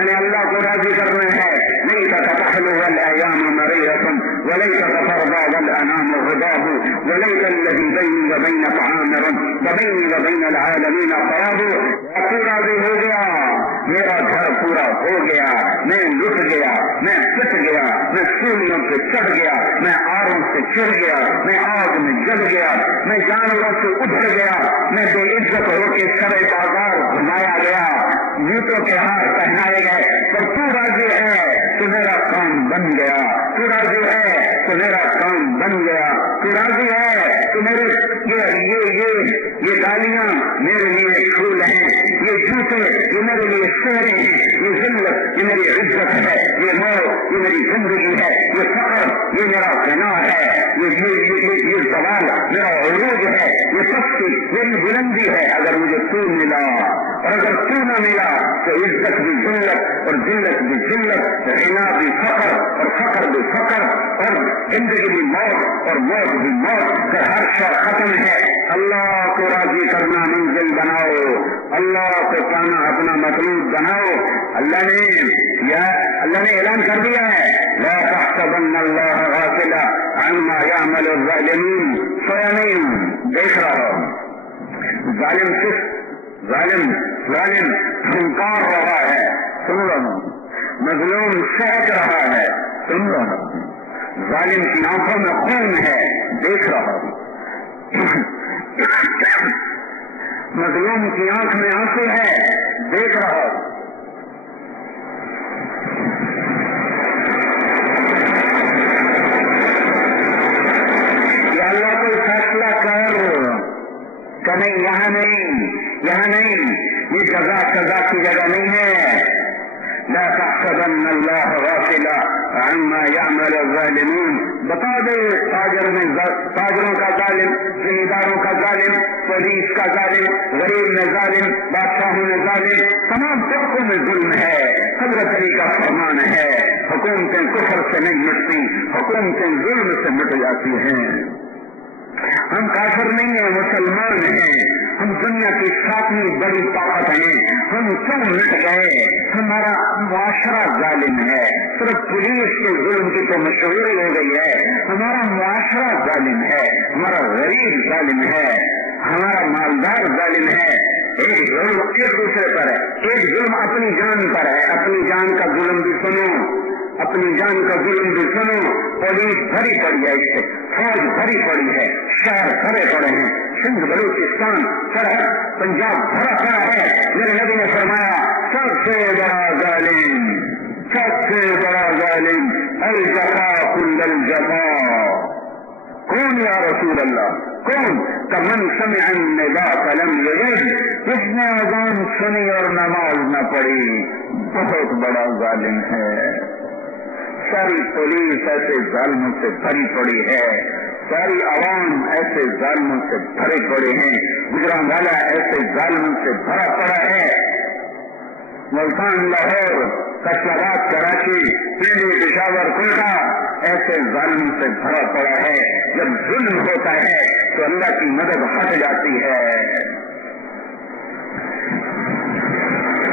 میں نے اللہ کو راضی کرنا ہے. ليتك تحلو والأيام مريرة وليتك ترضى والأنام غضاب وليت الذي بيني وبينك عامر وبيني وبين العالمين خراب. پورا بھی ہو گیا, میرا گھر پورا ہو گیا, میں لٹ گیا, میں پٹ گیا, میں سولیوں سے چڑھ گیا, میں آروں سے چڑھ گیا, میں آگ میں جل گیا, میں جانوروں سے اٹھ گیا, میں بے عزت ہو کے شرے بازار گھمایا گیا, جوتوں کے ہار پہنائے گئے, پر تو راضی ہے تو میرا کام بن گیا, تو راضی ہے تو میرا کام بن گیا, تو راضی ہے تو میرے یہ گالیاں میرے لیے پھول ہیں, یہ جوتے یہ میرے لیے شہریں ہیں, یہ ذلت یہ میری عزت ہے, یہ موت یہ میری زندگی ہے, یہ فقر یہ میرا غنا ہے, یہ زوال میرا عروج ہے, یہ پستی میری بلندی ہے. اگر مجھے تو ملا اور اگر تو نہ ملا تو عزت بھی ذلت اور ذلت بھی ذلت, غنا بھی فقر اور فقر بھی فقر اور زندگی بھی موت اور موت بھی موت. کہ ہر شر ختم ہے. اللہ کو راضی کرنا منزل بناؤ, اللہ کو پانا اپنا مطلوب بناؤ. اللہ نے اعلان کر دیا ہے لا تحسبن اللہ غافلا عما يعمل الظالمین. سویا نہیں, دیکھ رہا ہو ظالم ہنکار رہا ہے, سن رہا ہوں, مظلوم سہک رہا ہے, سن رہا ہوں, ظالم کی آنکھوں میں خون ہے, دیکھ رہا ہوں, مظلوم کی آنکھ میں آنسو ہے, دیکھ رہا ہوں. یا اللہ کوئی فیصلہ کر کہ نہیں, یہاں نہیں, یہ جگہ سزا کی جگہ نہیں ہے. لا تحسبن اللہ غافلا عما يعمل الظالمون. بتا دے تاجروں کا ظالم, زمینداروں کا ظالم, پولیس کا ظالم, غریب میں ظالم, بادشاہوں میں ظالم, تمام طبقوں میں ظلم ہے. حضرت علی کا فرمان ہے حکومتیں کفر سے نہیں مٹتی, حکومتیں ظلم سے مٹ جاتی ہیں. ہم کافر نہیں ہیں, مسلمان ہیں. ہم دنیا کی 7ویں بڑی طاقت ہیں. ہم کیوں مٹ گئے؟ ہمارا معاشرہ ظالم ہے. صرف پولیس کے ظلم کی تو مشہوری ہو گئی ہے. ہمارا معاشرہ ظالم ہے, ہمارا غریب ظالم ہے, ہمارا مالدار ظالم ہے. ایک ظلم ایک دوسرے پر ہے, ایک ظلم اپنی جان پر ہے. اپنی جان کا ظلم بھی سنو, اپنی جان کا ظلم بھی سنو. پولیس بھری پڑی ہے, اس سے فوج بھری پڑی ہے, شہر بھرے پڑے ہیں, سندھ بلوچستان سرحد پنجاب بھرا پڑا ہے. میرے نبی نے فرمایا سب سے بڑا ظالم الجفا کل الجفا. کون یا رسول اللہ, کون؟ کمن سمع النداء فلم یجد, جس نے اذان سنی اور نماز نہ پڑھی, بہت بڑا ظالم ہے. ساری پولیس ایسے ظالموں سے بھری پڑی ہے, ساری عوام ایسے ظالموں سے بھرے پڑے ہیں, گجرانوالہ ایسے ظالموں سے بھرا پڑا ہے, ملتان, لاہور, کشمیر, کراچی, دلی, پشاور, کوئٹہ ایسے ظالموں سے بھرا پڑا ہے. جب ظلم ہوتا ہے تو اللہ کی مدد ہٹ جاتی ہے.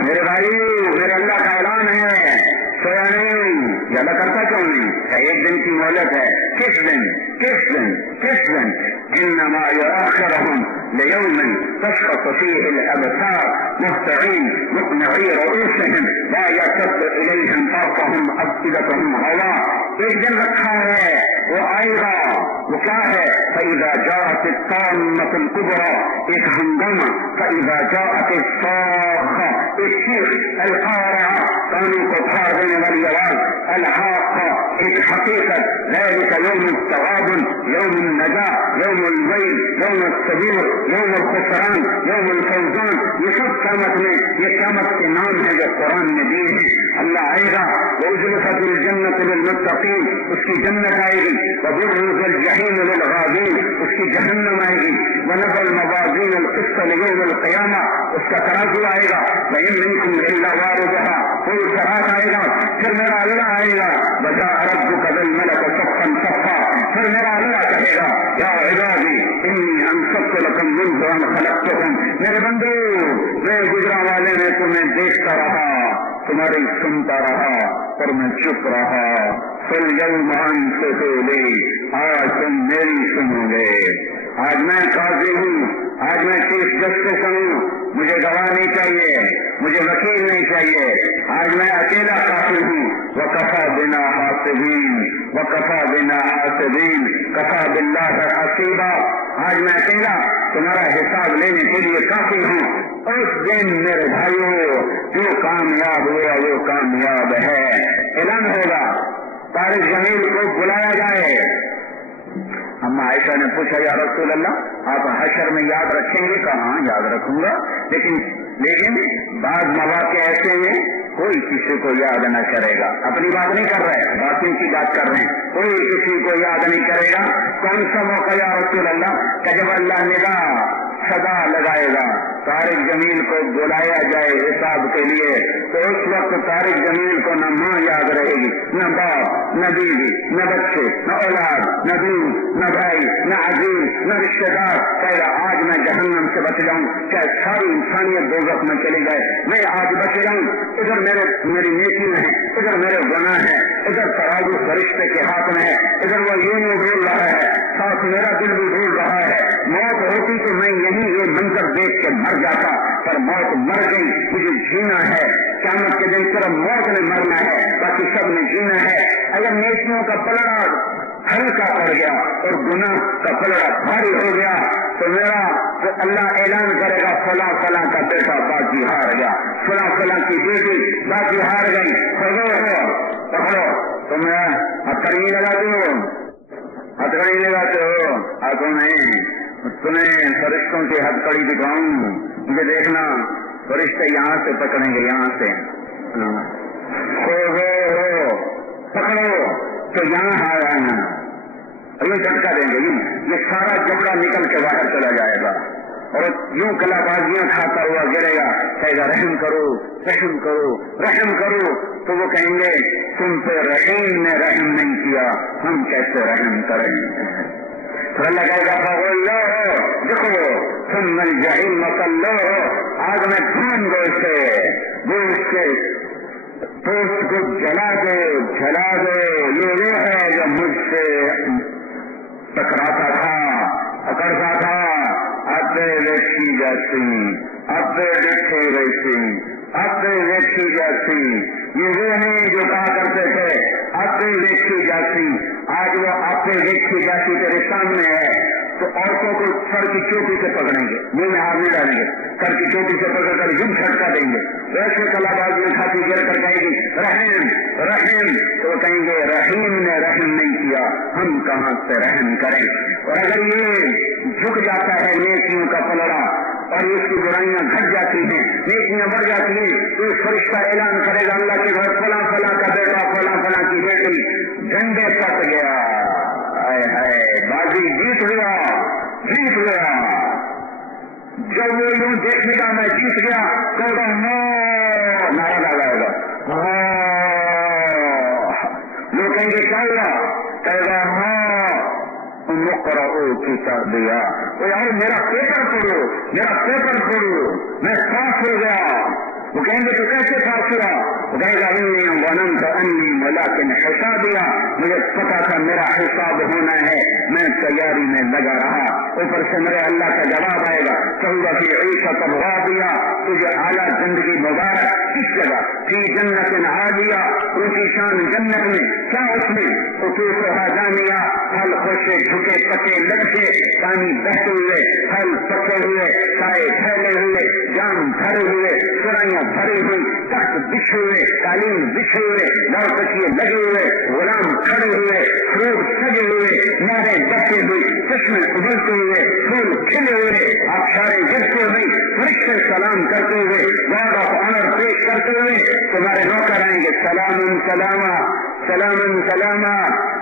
میرے بھائی, میرے اللہ کا اعلان ہے, سویا نہیں, زیادہ کرتا کیوں نہیں؟ ایک دن کی مہلت ہے. کس دن؟ انما يؤخرهم ليوم تشخص فيه الابصار مهطعين مقنعي رؤوسهم لا يرتد اليهم طرفهم افئدتهم هواء. ایک دن رکھا ہے, وہ آئے گا. وہ کیا ہے؟ فاذا جاءت الطامة الكبرى, ایک ہنگامہ. فاذا جاءت الصاخة, ایک چیخ. القارعة, کانوں کو پھاڑ دینے والی آواز. الحاقة, ایک حقیقت. ذلك يوم التغابن, يوم النجاة, يوم الويل, يوم الصبور, يوم الخسران, يوم الفوزان. یہ سب قیامت میں, یہ قیامت کے نام ہے جو قرآن نے دیے ہیں. اللہ آئے گا, وَأُزْلِفَتِ الْجَنَّةُ لِلْمُتَّقِينَ, اس کی جنت آئے گی. وَبُرِّزَ الْجَحِيمُ لِلْغَاوِينَ, اس کی جہنم آئے گی. وَنَضَعُ الْمَوَازِينَ الْقِسْطَ لِيَوْمِ الْقِيَامَةِ, اس کا ترازو آئے گا. وَإِن مِّنكُمْ إِلَّا وَارِدُهَا, کوئی صراط آئے گا. پھر میرا اللہ آئے گا. وَجَاءَ رَبُّكَ بِالْمَلَكِ صَفًّا صَفًّا, پھر میرا اللہ کہے گا یا عبادی انی انصبت لکم منذ ان خلقتکم, میرے بندو, میں گجرا والے میں تمہیں دیکھتا رہا, تمہاری سنتا رہا اور میں چپ رہا. فَالْيَوْمَ أَنْصِتُوا، آج تم میری سنو گے. آج میں قاضی ہوں، آج میں چیف جسٹس ہوں، مجھے گواہ نہیں چاہیے، مجھے وکیل نہیں چاہیے. آج میں اکیلا قاتل ہوں. وَكَفَى بِنَا حَاسِبِينَ وَكَفَى بِنَا حَاسِبِينَ كَفَى بِاللَّهِ حَسِيبًا. آج میں اکیلا تمہارا حساب لینے کے لیے کافی ہوں. اس دن میرے بھائیوں جو کامیاب ہوا وہ کامیاب ہے. اعلان ہوگا، طارق جمیل کو بلایا جائے. اما عائشہ نے پوچھا یا رسول اللہ آپ حشر میں یاد رکھیں گے؟ کہا ہاں یاد رکھوں گا، لیکن بعض مواقع ایسے ہیں کوئی کسی کو یاد نہ کرے گا. اپنی بات نہیں کر رہے، باطن کی بات کر رہے ہیں. کوئی کسی کو یاد نہیں کرے گا. کون سا موقع یا رسول اللہ؟ کہ جب اللہ نگاہ صدا لگائے گا، طارق جمیل کو بلایا جائے حساب کے لیے، تو اس وقت طارق جمیل کو نہ ماں یاد رہے گی، نہ باپ، نہ بیوی، نہ بچے، نہ اولاد، نہ دوست، نہ بھائی، نہ عزیز، نہ رشتے دار. کہے گا آج میں جہنم سے بچ جاؤں، چاہے ساری انسانیت دوزخ میں چلی جائے، میں آج بچ جاؤں. ادھر میری نیکی ہے، ادھر میرے گناہ ہے، ادھر ترازو فرشتے کے ہاتھ میں ہے، ادھر وہ یوں ڈول رہا ہے، ساتھ میرا دل بھی ڈول رہا ہے. موت ہوتی تو میں یہی یہ منظر دیکھ کے مر جاتا، پر موت مر گئی. مجھے جینا ہے، قیامت کے دن صرف موت نے مرنا ہے، باقی سب نے جینا ہے. اگر نیکیوں کا پلڑا ہلکا پڑ گیا اور گناہ کا پلڑا بھاری ہو گیا تو تو اللہ اعلان کرے گا فلاں فلاں کا بیٹا بازی ہار گیا، فلاں فلاں کی بیٹی بازی ہار گئی. پکڑو تو میں ہتھکڑی لگاتی ہوں، ہتھکڑی لگاتے ہو ہاتھوں میں. تمہیں فرشتوں کی ہتھکڑی دکھاؤں، مجھے دیکھنا فرشتے یہاں سے پکڑیں گے، یہاں سے پکڑو تو یہاں آ جانا، یہ جھٹکا دیں گے. یہ سارا جبڑا نکل کے باہر چلا جائے گا اور یوں کلا بازیاں کھاتا ہوا گرے گا. کہے گا رحم کرو، رحم کرو، رحم کرو. تو وہ کہیں گے تم پہ رحیم نے رحم نہیں کیا، ہم کیسے رحم کریں؟ اللہ کہے گا فغلوہ، دیکھو ثم الجحیم صلوہ، آگ میں پھون دو اسے، وہ اس کے پوست کو جلا دو، جلا دو. یہ وہ ہے جو مجھ سے ٹکراتا تھا، اکڑتا تھا. اب دیکھی جاتی، اب دیکھے ویسی، اب دیکھی جاتی. یہ وہ نہیں جو کہا کرتے تھے اب دیکھی جاتی. آج وہ آپ دیکھی جاتی تیرے سامنے ہے. تو عورتوں کو سر کی چوٹی سے پکڑیں گے، منہ میں ہاتھ نہیں ڈالیں گے، سر کی چوٹی سے پکڑ کر یوں جھٹکا دیں گے. ویسے کلا باز میں کھاتی گر کر کہیں گی رحم رحم، تو کہیں گے رحیم نے رحم نہیں کیا، ہم کہاں سے رحم کریں؟ اور اگر یہ جھک جاتا ہے نیکیوں کا پلڑا اور اس کی برائیاں گھٹ جاتی ہیں، نیکیاں بڑھ جاتی ہیں، تو فرشتہ اعلان کرے گا اللہ کے گھر فلاں فلاں کا بیٹا، فلاں فلاں کی بیٹی ڈنڈے پٹ گیا. بازی جیت گیا، جیت گیا. جب وہ یوں دیکھے گا میں جیت گیا تو نعرہ لگائے گا. لوگ کہیں گے کیا ہوا؟ کہے گا ہاں مقرؤ کتابیا، یار میرا پیپر پڑھو، میرا پیپر پڑھو، میں پاس ہو گیا. وہ کہیں گے تو کیسے پاس ہوا؟ وہ کہے گا ظننت انی ملاقٍ حسابیا، مجھے پتا تھا میرا حساب ہونا ہے، میں تیاری میں لگا رہا. اوپر سے میرے اللہ کا جواب آئے گا سعودت عیشۃ راضیہ، تجھے اعلیٰ زندگی مبارک. کس جگہ؟ فی جنت عالیہ، اونچی شان جنت میں. کیا اس میں؟ قطوفها دانیہ، پھل خوشے جھکے پکے لٹکے، پانی بہتے ہوئے، پھل پکے ہوئے، سائے پھیلے ہوئے، جام بھرے ہوئے، سرائیاں بھری ہوئی، تخت بچھے ہوئے، قالین بچھے ہوئے، لال تکیے لگے ہوئے، غلام کھڑے ہوئے، فروٹ سجے ہوئے، نہریں بہتے ہوئے، چشمے ابلتے ہوئے، پھول کھلے ہوئے، آبشاریں گرتے ہوئے، فرشتے سلام کرتے ہوئے، گارڈ آف آنر پیش کرتے ہوئے تمہارے نوکر آئیں گے سلام سلاما، سلام سلاما.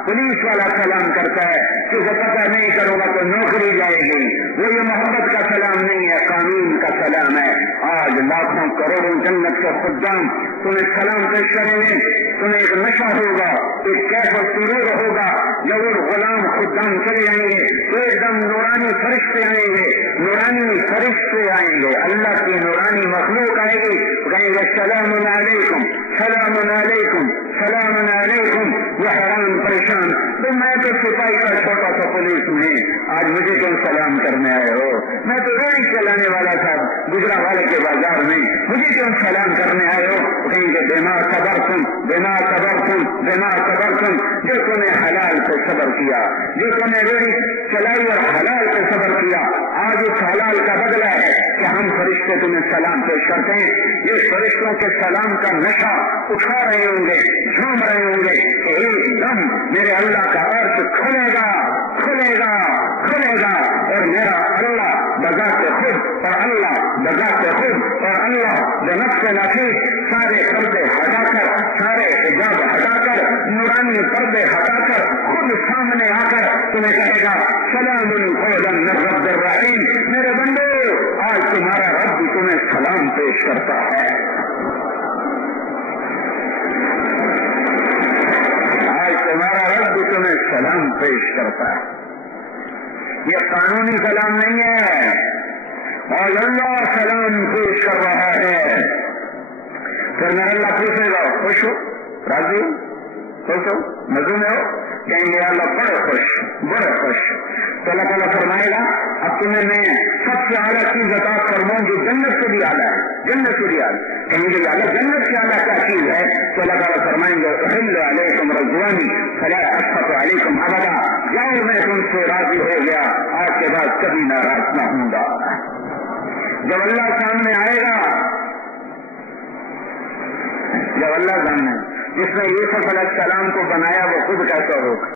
پولیس والا سلام کرتا ہے، تجھے پتہ نہیں کروں گا تو نوکری جائے گی. وہ یہ محبت کا سلام نہیں ہے، قانون کا سلام ہے. آج لاکھوں کروڑوں جنت کے خدام تمہیں سلام پیش کریں گے، تمہیں ایک نشہ ہوگا، ایک کیف و سرور ہوگا، جب وہ غلام خدام چلے جائیں گے تو ایک دم نورانی فرشتے آئیں گے، نورانی فرشتے آئیں گے، اللہ کی نورانی مخلوق آئے گی، کہیں گے سلام علیکم سلام علیکم سلام علیکم۔ وہ حیران پریشان، تو میں تو سپاہی کا چھوٹا سا پولیس میں، آج مجھے کیوں سلام کرنے آئے ہو؟ میں تو ریڑھی چلانے والا تھا گجرا والے کے بازار میں، مجھے کیوں سلام کرنے آئے ہو؟ کہیں گے بیمار صبر سن، بیمار صبر سن، بیمار صبر سن، جو تم نے حلال پہ صبر کیا، جو تم نے ریڑھی چلائی اور حلال پہ صبر کیا، آج اس حلال کا بدلہ ہے کہ ہم فرشتے تمہیں سلام پیش کرتے ہیں۔ یہ فرشتوں کے سلام کا نشہ اٹھا رہے ہوں گے، جھوم رہے ہوں گے کہ ایک دم میرے اللہ کا عرش کھلے گا کھلے گا کھلے گا، اور میرا اللہ بذات خود اور اللہ بذات خود اور اللہ بنفس نفیس سارے پردے ہٹا کر، سارے حجاب ہٹا کر، نورانی پردے ہٹا کر خود سامنے آ کر تمہیں کہے گا سلام قولا من رب الرحیم۔ میرے بندو، آج تمہارا رب بھی تمہیں سلام پیش کرتا ہے، آج تمہارا رب بھی تمہیں سلام پیش کرتا ہے۔ یہ قانونی سلام نہیں ہے، اور اللہ سلام پیش کر رہا ہے۔ پھر میرا اللہ پوچھے گا خوش ہو، راضی ہو، خوش ہو، مزے میں ہو؟ کہیں گے اللہ بڑے خوش، بڑے خوش۔ تو اللہ تعالیٰ فرمائے گا اب تمہیں میں سب سے اعلیٰ چیز عطا فرماؤں جو جنت سے بھی اعلیٰ ہے، جنت سے بھی اعلیٰ۔ کہیں گے اللہ جنت سے اعلیٰ کیا چیز ہے؟ تو اللہ تعالیٰ فرمائیں گے احل علیکم رضوانی فلا اسخط علیکم ابدا، جاؤ میں تم سے راضی ہو گیا، آج کے بعد کبھی ناراض نہ ہوں گا۔ جب اللہ سامنے آئے گا، جب اللہ سامنے، جس نے یوسف علیہ السلام کو بنایا وہ خود کیسا ہوگا؟